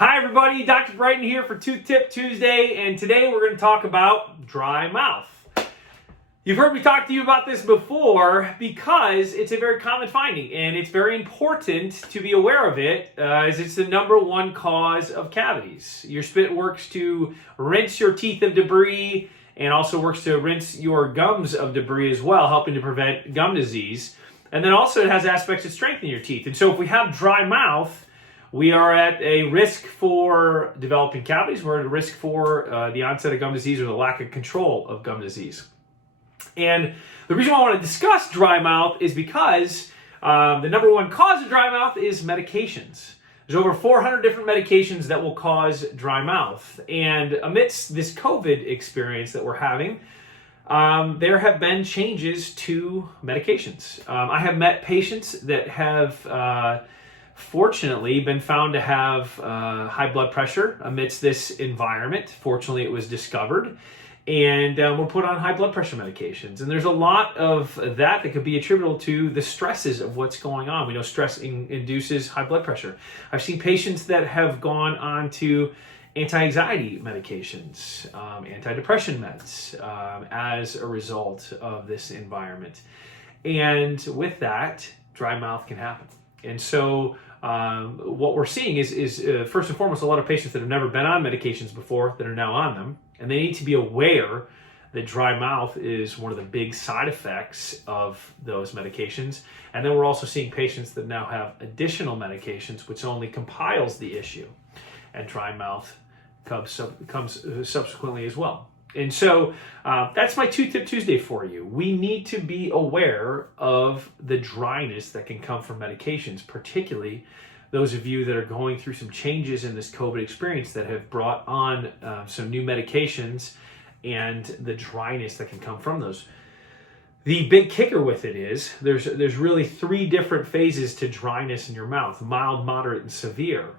Hi everybody, Dr. Brighton here for Tooth Tip Tuesday, and today we're going to talk about dry mouth. You've heard me talk to you about this before because it's a very common finding, and it's very important to be aware of it as it's the number one cause of cavities. Your spit works to rinse your teeth of debris and also works to rinse your gums of debris as well, helping to prevent gum disease. And then also it has aspects that strengthen your teeth. And so if we have dry mouth, we are at a risk for developing cavities. We're at a risk for the onset of gum disease or the lack of control of gum disease. And the reason why I want to discuss dry mouth is because the number one cause of dry mouth is medications. There's over 400 different medications that will cause dry mouth. And amidst this COVID experience that we're having, there have been changes to medications. I have met patients that have fortunately been found to have high blood pressure amidst this environment. Fortunately, it was discovered, and were put on high blood pressure medications. And there's a lot of that could be attributable to the stresses of what's going on. We know stress induces high blood pressure. I've seen patients that have gone on to anti-anxiety medications, antidepressant meds as a result of this environment. And with that, dry mouth can happen. And so what we're seeing is first and foremost, a lot of patients that have never been on medications before that are now on them. And they need to be aware that dry mouth is one of the big side effects of those medications. And then we're also seeing patients that now have additional medications, which only compiles the issue. And dry mouth comes subsequently as well. And so that's my Tooth Tip Tuesday for you. We need to be aware of the dryness that can come from medications, particularly those of you that are going through some changes in this COVID experience that have brought on some new medications and the dryness that can come from those. The big kicker with it is there's really three different phases to dryness in your mouth: mild, moderate, and severe.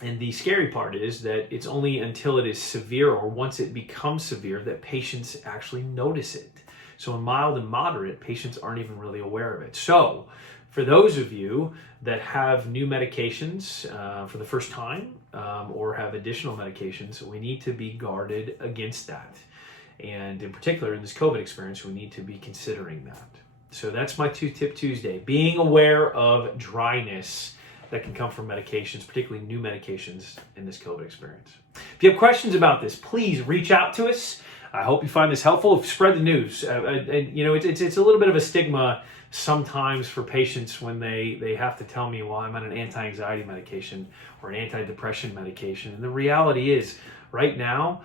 And the scary part is that it's only until it is severe or once it becomes severe that patients actually notice it. So in mild and moderate, patients aren't even really aware of it. So for those of you that have new medications for the first time or have additional medications, we need to be guarded against that. And in particular, in this COVID experience, we need to be considering that. So that's my Tooth Tip Tuesday, being aware of dryness that can come from medications, particularly new medications in this COVID experience. If you have questions about this, please reach out to us. I hope you find this helpful. Spread the news. It's a little bit of a stigma sometimes for patients when they have to tell me, well, I'm on an anti-anxiety medication or an antidepressant medication. And the reality is, right now,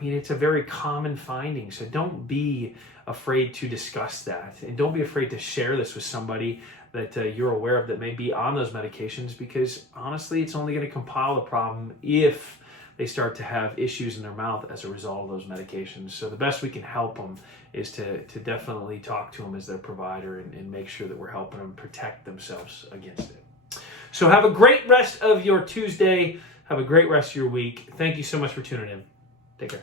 it's a very common finding. So don't be afraid to discuss that. And don't be afraid to share this with somebody that you're aware of that may be on those medications, because honestly, it's only going to compile the problem if they start to have issues in their mouth as a result of those medications. So the best we can help them is to definitely talk to them as their provider and make sure that we're helping them protect themselves against it. So have a great rest of your Tuesday. Have a great rest of your week. Thank you so much for tuning in. Take care.